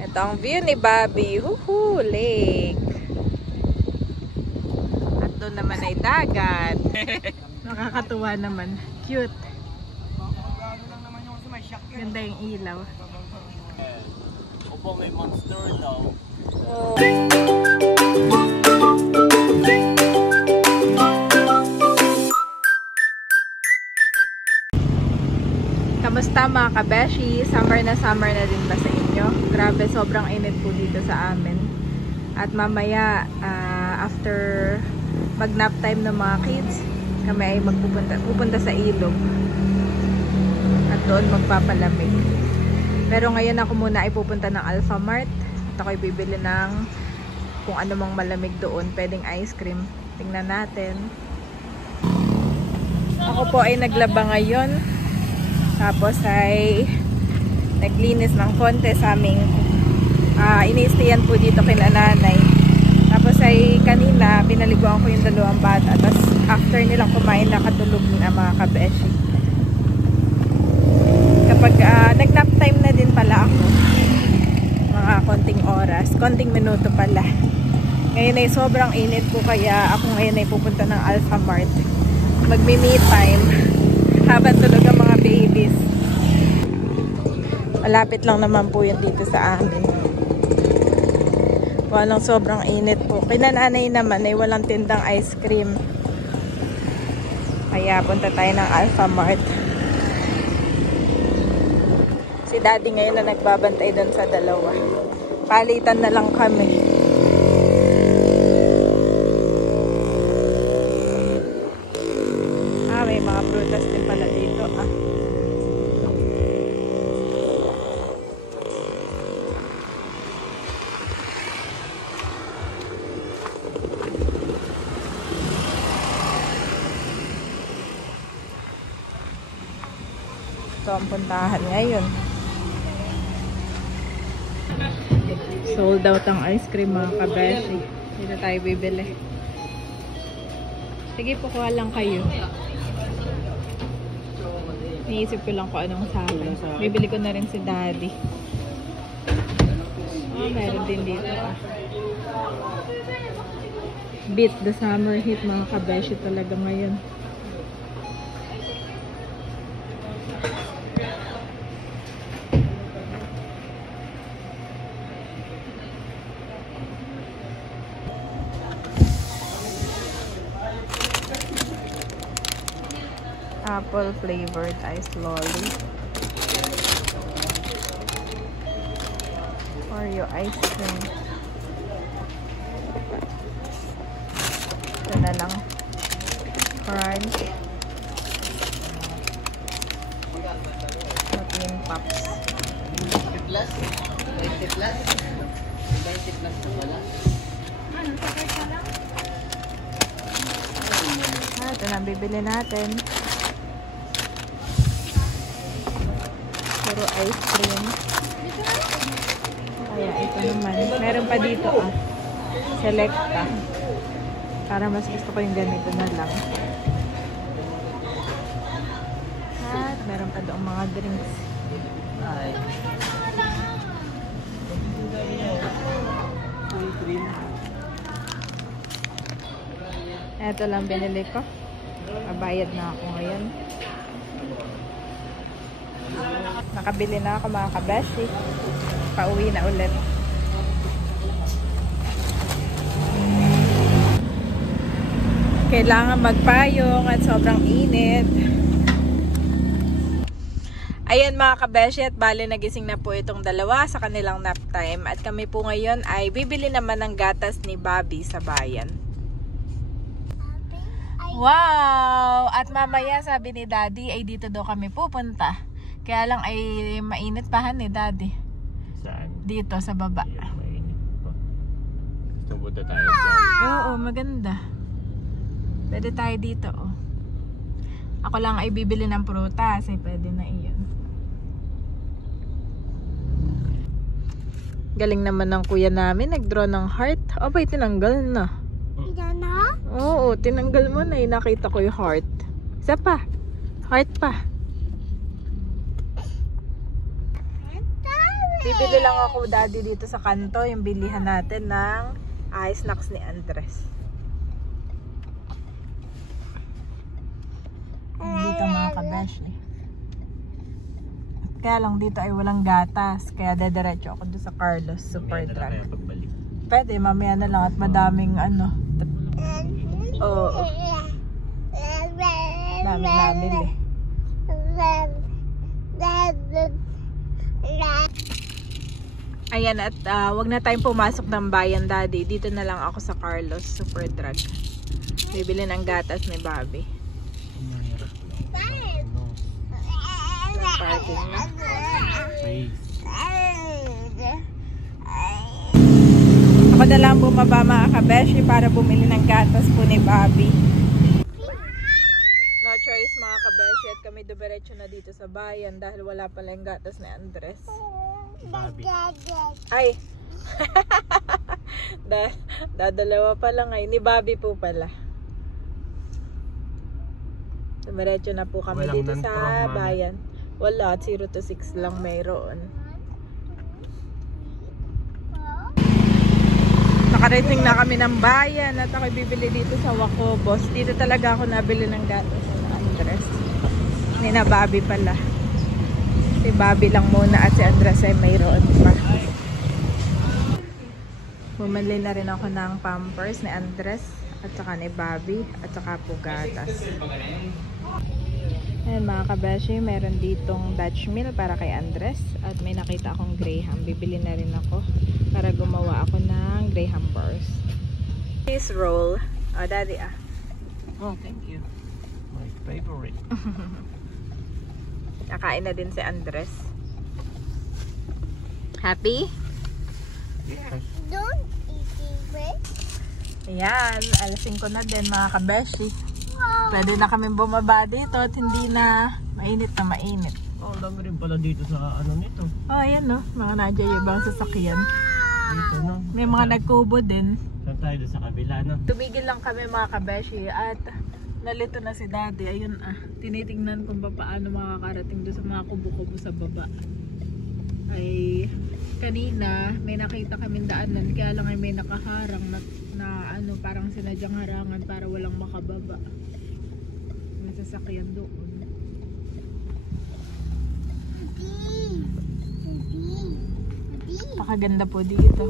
Ito ang view ni Bobby. Huhu, lake. At doon naman ay dagat. Nakakatuwa naman. Cute. Ganda yung ilaw. Opo, may monster daw. Oh. Kamusta mga kabeshi? Summer na din ba sa inyo? Grabe, sobrang init po dito sa amin. At mamaya, after mag-nap time ng mga kids, kami ay pupunta sa ilog. At doon magpapalamig. Pero ngayon ako muna ay pupunta ng Alfamart. At ako'y bibili ng kung ano mang malamig doon. Pwedeng ice cream. Tingnan natin. Ako po ay naglaba ngayon. Tapos ay naglinis ng konti sa aming ini-stayan po dito kina nanay. Tapos ay kanina pinaliguan ko yung dalawang bata. Tapos after nilang kumain nakatulog na mga kabeshi. Kapag nag-nap time na din pala ako. Mga konting oras, konting minuto pala. Ngayon ay sobrang init po kaya ako ngayon ay pupunta ng Alfamart. Magmi-me time. Habang tulog ang mga babies. Malapit lang naman po yun dito sa amin. Walang sobrang init po. Kinananay naman ay walang tindang ice cream. Kaya punta tayo ng Alfamart. Si daddy ngayon na nagbabantay doon sa dalawa. Palitan na lang kami. May mga prutas din pala dito. Ito ang puntahan ngayon. Sold out ang ice cream mga kabeshi. Dito tayo bibili. Sige po, kuha lang kayo. Niisip ko lang kung anong sa akin. Bibili ko na rin si daddy. Meron din dito. Beat the summer heat mga kabeshi talaga ngayon. Apple flavored ice lolly. Oreo ice cream. Ito na lang. Crunch. Protein pops. 20 plus? 20 plus? 20 plus na pala? Ito na bibili natin. Puro ice cream. Kaya ito naman. Meron pa dito Selecta. Para mas gusto ko yung ganito na lang. At meron pa doon mga drinks. Ito lang binili ko. Mabayad na ako ngayon. Nakabili na ako mga kabeshi. Pauwi na ulit. Kailangan magpayong at sobrang init. Ayan mga kabeshi, at bale nagising na po itong dalawa sa kanilang nap time. At kami po ngayon ay bibili naman ng gatas ni Bobby sa bayan. Wow! At mamaya sabi ni Daddy ay dito daw kami pupunta. Kaya lang ay mainit pa ni Daddy. Saan? Dito sa baba. Yeah, mainit pa. Gusto punta tayo dyan. Oo, maganda. Pwede tayo dito Ako lang ay bibili ng prutas. Ay pwede na iyon. Galing naman ng kuya namin. Nag-draw ng heart. Abay, tinanggal na. Oo, tinanggal mo na. Nakita ko yung heart. Isa pa. Heart pa. Bibili lang ako, daddy, dito sa kanto, yung bilihan natin ng ice snacks ni Andres. Dito mga kabeshi. Kaya lang dito ay walang gatas, kaya dediretso ako doon sa Carlos Super Drug. Pwede, mamaya na lang at madaming ano. Oo. Dami nabili. Ayan, at wag na tayong pumasok ng bayan, daddy. Dito na lang ako sa Carlos Super Drug. Bibili ng gatas ni Bobby. Parking na. Ako na lang bumaba mga kabeshi para bumili ng gatas po ni Bobby. No choice mga kabeshi at kami dumiretso na dito sa bayan dahil wala pala yung gatas ni Andres. Bobby. Ay! Dadalawa pala ngayon. Ni Bobby po pala. Dumiretso na po kami dito sa bayan. Wala, 0 to 6 lang mayroon. Nakarating na kami ng bayan at ako bibili dito sa Wacobos. Dito talaga ako nabili ng gatas sa Andres. Ni na Bobby pala. Si Bobby lang muna at si Andres ay mayroon pa. Bumili na rin ako ng Pampers ni Andres at saka ni Bobby at saka po gatas. Ayan mga kabeshi, meron ditong Dutch meal para kay Andres at may nakita akong Graham. Bibili na rin ako para gumawa ako ng Graham bars. Cheese roll. Oh, daddy ah. Oh, thank you. My favorite. Nakain na din si Andres. Happy? Yes. Don't eat it. Ayan, alas 5 na din mga kabeshi. Pwede na kami bumaba dito at hindi na mainit na mainit. Oh, ang dami rin pala dito sa ano nito. Oh, ayan no, mga nagyayabang sasakyan. Dito, no? May mga nagkubo din. Saan tayo doon sa kabila, no? Tumigil lang kami mga kabeshi at nalito na si daddy. Ayun tinitingnan kung paano makakarating doon sa mga kubo-kubo sa baba. Ay, kanina may nakita kaming daanan kaya lang ay may nakaharang na ano, parang sinadyang harangan para walang makababa. May sasakyan doon. Pakaganda po dito.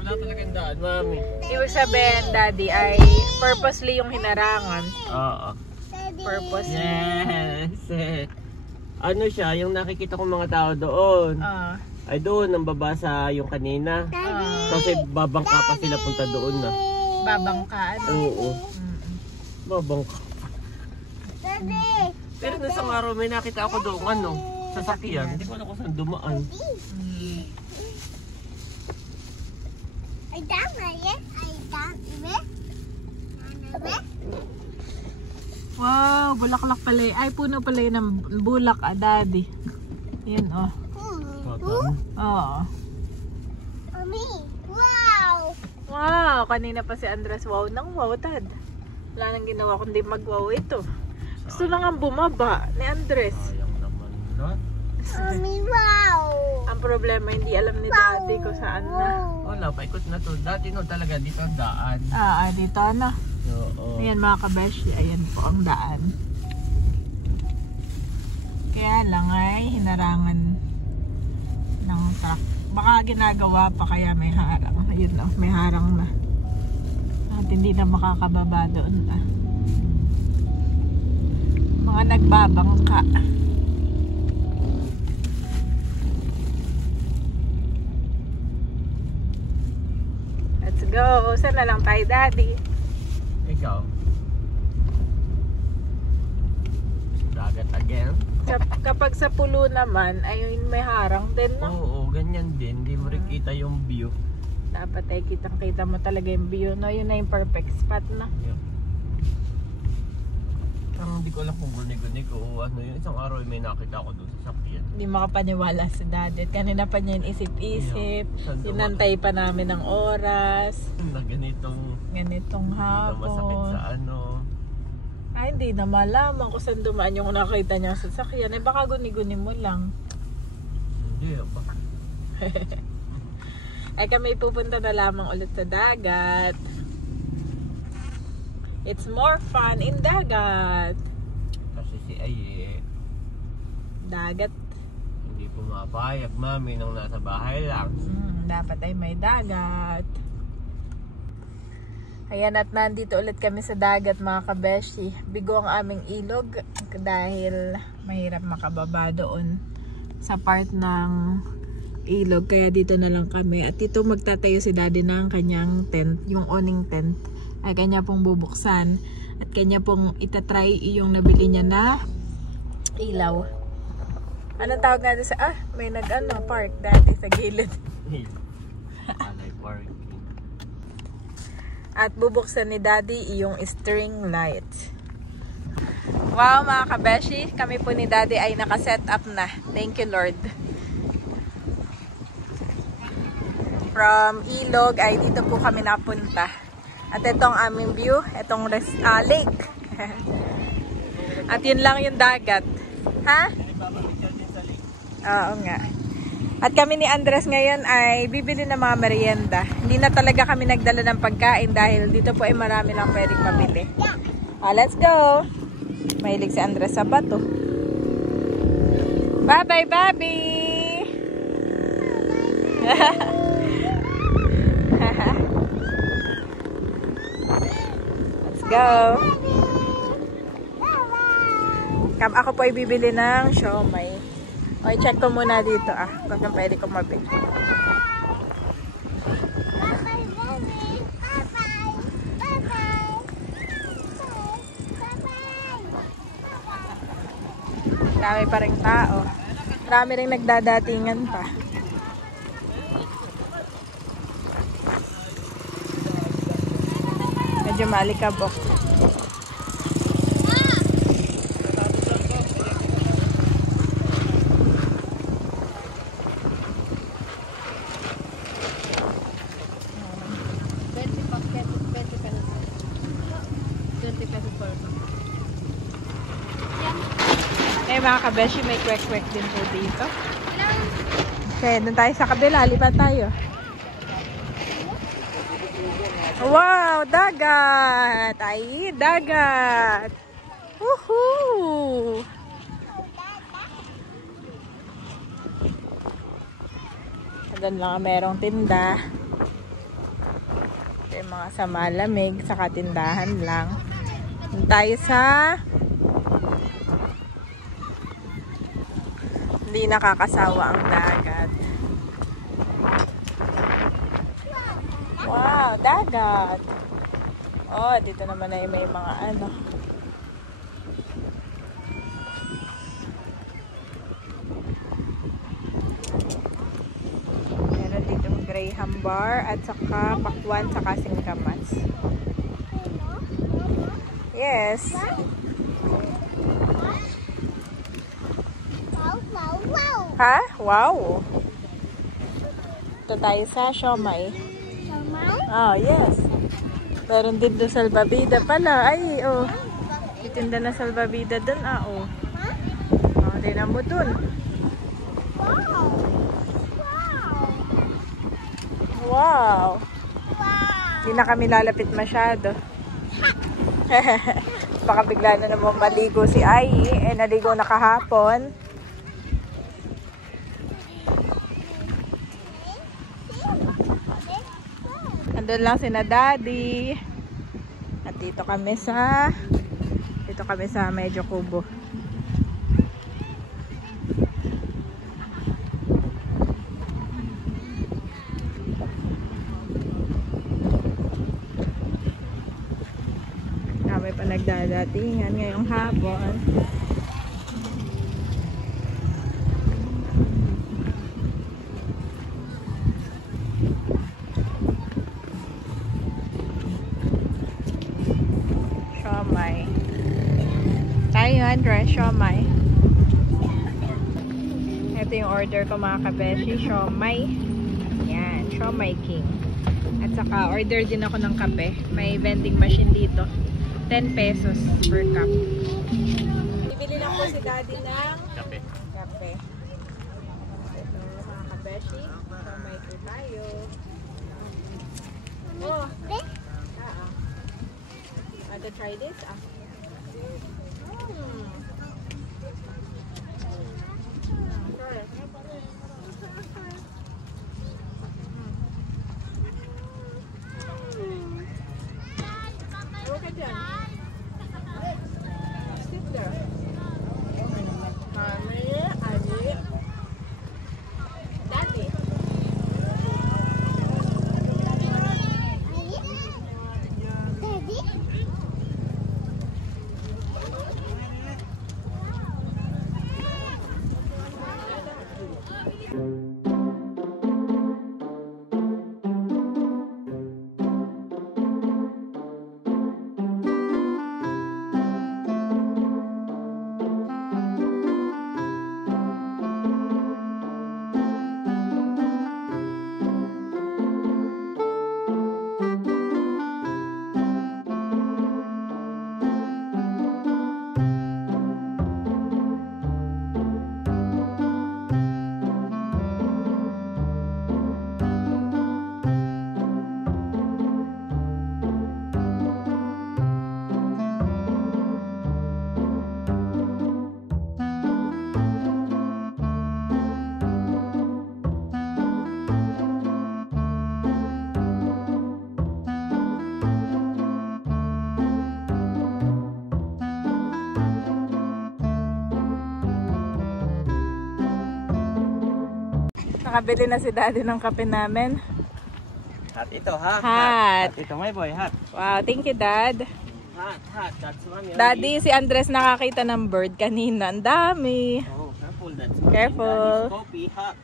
Wala talagang daan, mami. Ibig sabihin, daddy, ay purposely yung hinarangan. Oo. Purposely. Yes. Ano siya, yung nakikita kong mga tao doon. Ay doon, nang babasa yung kanina. Kasi babangka pa sila punta doon na. Babangkaan. Oo. Babangka. Pero nung isang araw may nakita ako doon, ano, sasakyan. Hindi ko alam kung saan dumaan. Wow, bulaklak pala. Ay, puno pala yun ng bulak, daddy. Yan, oh. Batan. Oo. Wow! Wow, kanina pa si Andres. Wow nang wow, dad. Wala nang ginawa kundi mag-wow ito. Gusto lang ang bumaba ni Andres. Sayang naman na. Mommy, wow! Ang problema, hindi alam ni daddy kung saan na. Wala, paikot na to. Dati no talaga dito ang daan. Dito na. Oo. Ayan mga kabeshi, ayan po ang daan. Kaya lang ay hinarangan ng truck. Baka ginagawa pa kaya may harang. Ayun o, may harang na. At hindi na makakababa doon na. Mga nagbabangka. Let's go. Saan na lang tayo, daddy? Ikaw. Dagat again? Kapag sa pulo naman, ayun may harang din, no? Oo, ganyan din. Hindi mo rin kita yung view. Dapat ay kitang-kita mo talaga yung view, no? Yun na yung perfect spot, no? Yeah. Parang hindi ko alam kung guni-guni ko o ano yun. Isang araw may nakita ako doon sa sakyan. Hindi makapaniwala sa daddy. Kanina pa niya yung isip-isip. Yeah. Inantay pa namin ng oras. Na ganitong Ganitong hindi na masakit hapon. sa ano. Ay, hindi na malaman kung saan dumaan yung nakita niya sa sakyan. Eh, baka guni-guni mo lang. Hindi ba? Ay kami pupunta na lamang ulit sa dagat. It's more fun in dagat. Kasi si Aye, Dagat. hindi pumapayag mami nung nasa bahay lang. Dapat ay may dagat. Ayan, at nandito ulit kami sa dagat mga kabeshi. Bigo ang aming ilog dahil mahirap makababa doon sa part ng ilog. Kaya dito na lang kami. At dito magtatayo si daddy ng kanyang tent, yung awning tent. Ay kanya pong bubuksan. At kanya pong itatry yung nabili niya na ilaw. Anong tawag natin sa, may park dati sa gilid. Alay parking. At bubuksan ni daddy yung string light. Wow mga kabeshi, kami po ni daddy ay naka-set up na. Thank you Lord. From Ilog ay dito po kami napunta. At itong aming view, itong lake. At yun lang yung dagat. Ha? Oo nga. At kami ni Andres ngayon ay bibili ng mga merienda. Hindi na talaga kami nagdala ng pagkain dahil dito po ay marami lang pwedeng mabili. Let's go! Mahilig si Andres sa bato. Bye-bye, Bobby! Let's go! Ako po ay bibili ng siomai. Okay, check ko muna dito kung pwede ko mabili. Marami pa rin tao. Marami rin nagdadatingan pa. Medyo malikabok. Mga kabeshi, may kwek-kwek din po dito. Okay, doon tayo sa kabila. Lipat tayo. Wow! Dagat! Ay, dagat! Woohoo! Doon lang merong tinda. Ito yung mga sa malamig, sa katindahan lang. Doon tayo sa hindi nakakasawa ang dagat. Wow, dagat. Oh, dito naman ay may mga meron dito Graham bar at saka pakwan saka singkamas. Yes. Ha? Wow! Ito tayo sa siomai. Siomai? Oh, yes. Meron din doon salbabida pala. Ay, oh. Itinda na salbabida doon, oh. Oh, tingnan mo doon. Wow! Wow! Wow! Wow! Hindi na kami lalapit masyado. Baka bigla na naman maligo si Ai. Naligo na kahapon. Andun lang sina daddy. At dito kami sa medyo kubo. Kami pa nagdadatingan ngayong hapon. Siomai. Tayo, Andres, siomai. Ito yung order ko mga kabeshi, siomai. Yan, siomai king. At saka order din ako ng kape. May vending machine dito. 10 pesos per cup. Bibili lang po si daddy ng Kape. kape. Ito mga kabeshi. Beshi. Kamay ko tayo. Oh. Want to try this? Look at them. Sit there. Mommy, Adi, Daddy. Nakabili na si Daddy ng kape namin. Hot ito, ha? Hot. Hot ito, my boy, hot. Wow, thank you, Dad. Hot, hot. That's mommy. Daddy, si Andres nakakita ng bird kanina. Ang dami. Oh, careful. That's mommy. Careful. Daddy's coffee, hot.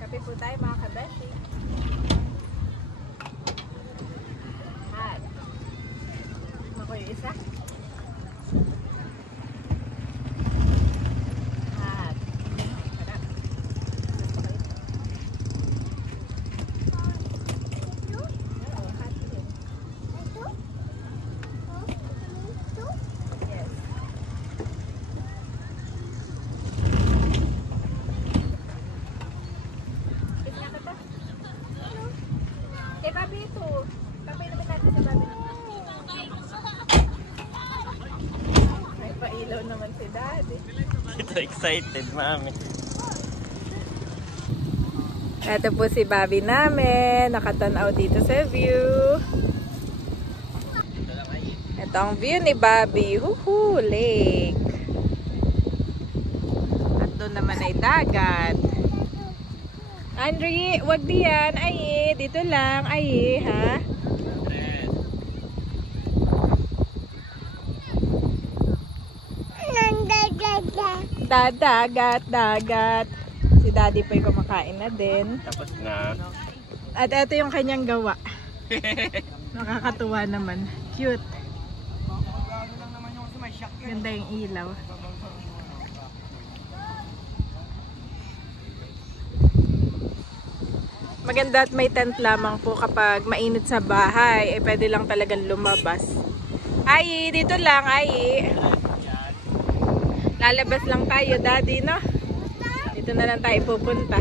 Kape po tayo mga kabeshi. Hot. Ako yung isa. Hot. Sarap. Oo, hot din. Yes. Kiss nga kita. Kay Bobby ito. Kapay naman natin si Bobby. May pailaw naman si Daddy. Ito, excited, mami. Ito po si Bobby namin. Nakatanaw dito sa view. Ito ang view ni Bobby. Huhu, lake. At doon naman ay dagat. Andre, wag diyan. Ay, dito lang. Ay, ha? Dagat. Si Daddy po ay kumakain na din. Tapos na. At ito yung kanyang gawa. Nakakatuwa naman. Cute. Ganda yung ilaw. Maganda at may tent lamang po kapag mainit sa bahay. Eh pwede lang talagang lumabas. Ay, dito lang. Ay. Lalabas lang tayo, Daddy, no? Dito na lang tayo pupunta.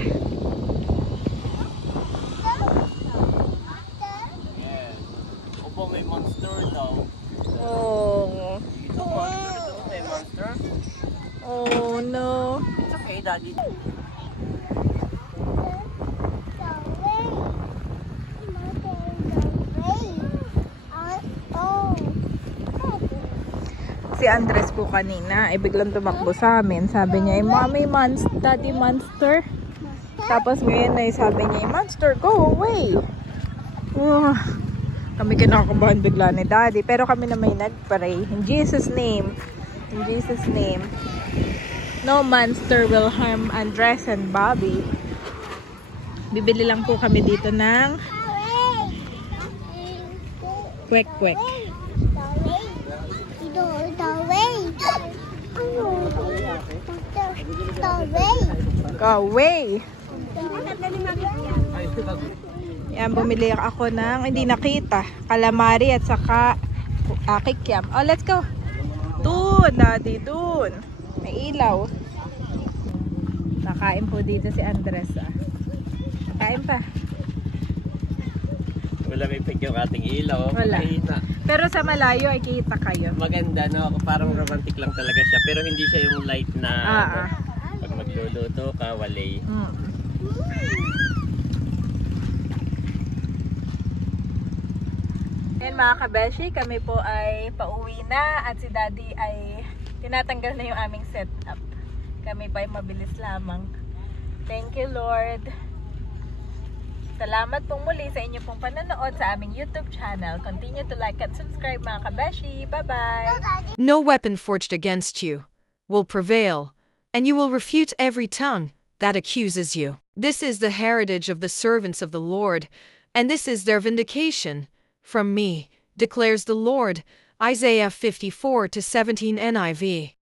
Opo, may monster daw. Oh. Ito, monster. Ito, may monster. Oh, no. It's okay, Daddy. Si Andres po kanina ay biglang tumakbo sa amin. Sabi niya, Mommy, Daddy monster. Tapos ngayon ay sabi niya, monster, go away. Kami kinakabahan bigla ni Daddy. Pero kami na may nag-pray. In Jesus' name. In Jesus' name. No monster will harm Andres and Bobby. Bibili lang po kami dito ng kwek-kwek. Go away. Yan, bumili ako ng, hindi nakita, calamari at saka kikiam. Oh, let's go. Doon, Daddy, doon. May ilaw. Nakain po dito si Andres. Kain pa. Wala may pig yung ating ilaw. Wala. Makita. Pero sa malayo ay kita kayo. Maganda, no? Parang romantic lang talaga siya. Pero hindi siya yung light na pag magluluto ka, walay. Ayan mga kabeshi, kami po ay pauwi na at si Daddy ay tinatanggal na yung aming setup. Kami pa ay mabilis lamang. Thank you, Lord. Salamat pong muli sa inyo pong panonood sa aming YouTube channel. Continue to like and subscribe mga kabeshi. Bye-bye! No weapon forged against you will prevail, and you will refute every tongue that accuses you. This is the heritage of the servants of the Lord, and this is their vindication from me, declares the Lord. Isaiah 54:17 NIV.